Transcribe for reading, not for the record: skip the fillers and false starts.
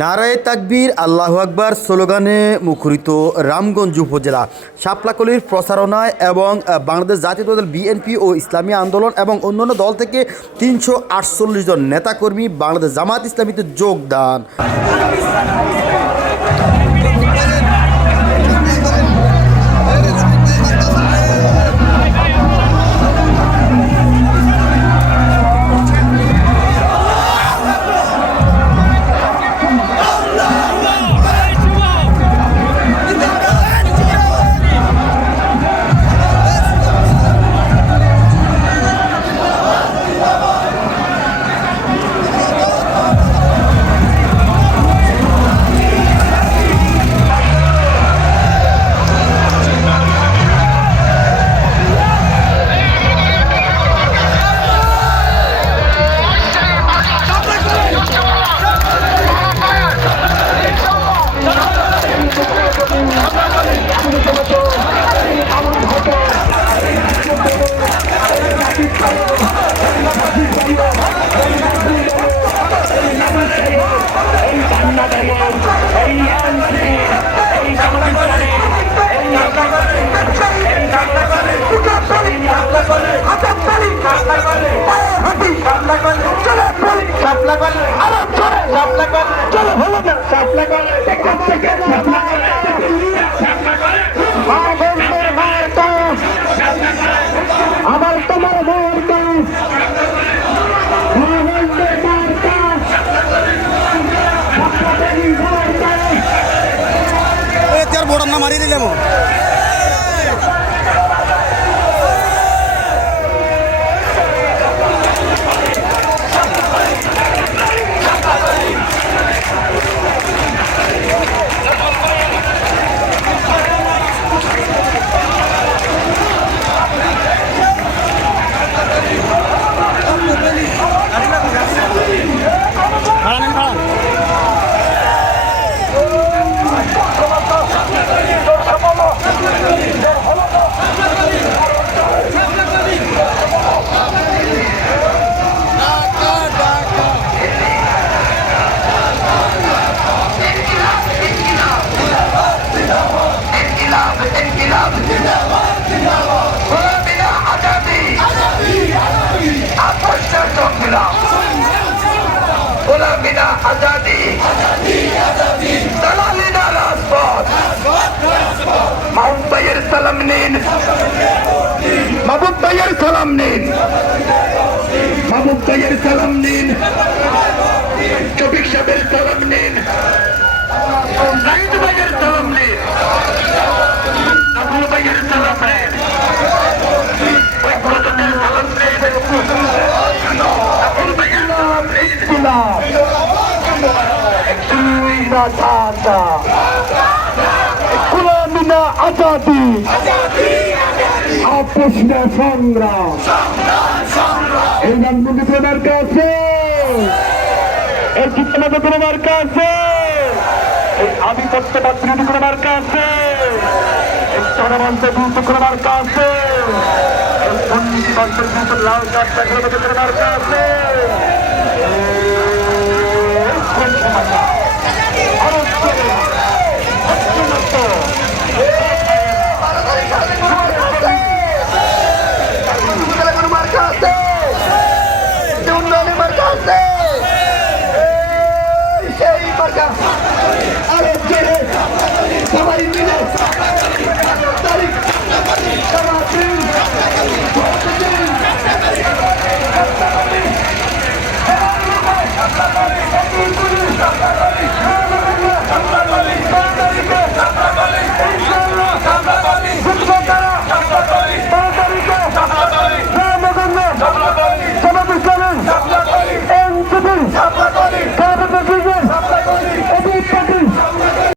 নারায়ে তাকবীর আল্লাহু আকবার স্লোগানে মুখরিত রামগঞ্জ উপজেলা শাপলাকলির প্রচারণায় এবং বাংলাদেশ জাতীয় দল বিএনপি ও ইসলামী আন্দোলন এবং অন্যান্য দল থেকে ৩৪৮ জন নেতাকর্মী বাংলাদেশ জামাত ইসলামীতে যোগদান। আবার তোমার মার্কা বোর্ডার না মারিয়ে দিলাম। মাহবুব ভাইয়ের সালাম নিন, মাহবুব ভাইয়ের সালাম নিন, মাহবুব ভাইয়ের সালাম নিন, শফিক সাহেবের সালাম নিন, রাইজু ভাইয়ের সালাম নিন, আবুল ভাইয়ের সালাম নিন, সালাম নিন, আবুল ভাইয়ের সালাম নিন। আজাদি আপোষ না সংগ্রাম, এই গানগুলি তোমার কাছে, এই চিত্রনাটক তোমার কাছে, এই আধিপত্যবাদ বিরোধী তোমার কাছে, এই জনমঞ্চের বিরুদ্ধে তোমার কাছে, এই দুর্নীতিবাদের বিরুদ্ধে লাল কার্ড দেখানোর তোমার কাছে। সবাই মিলে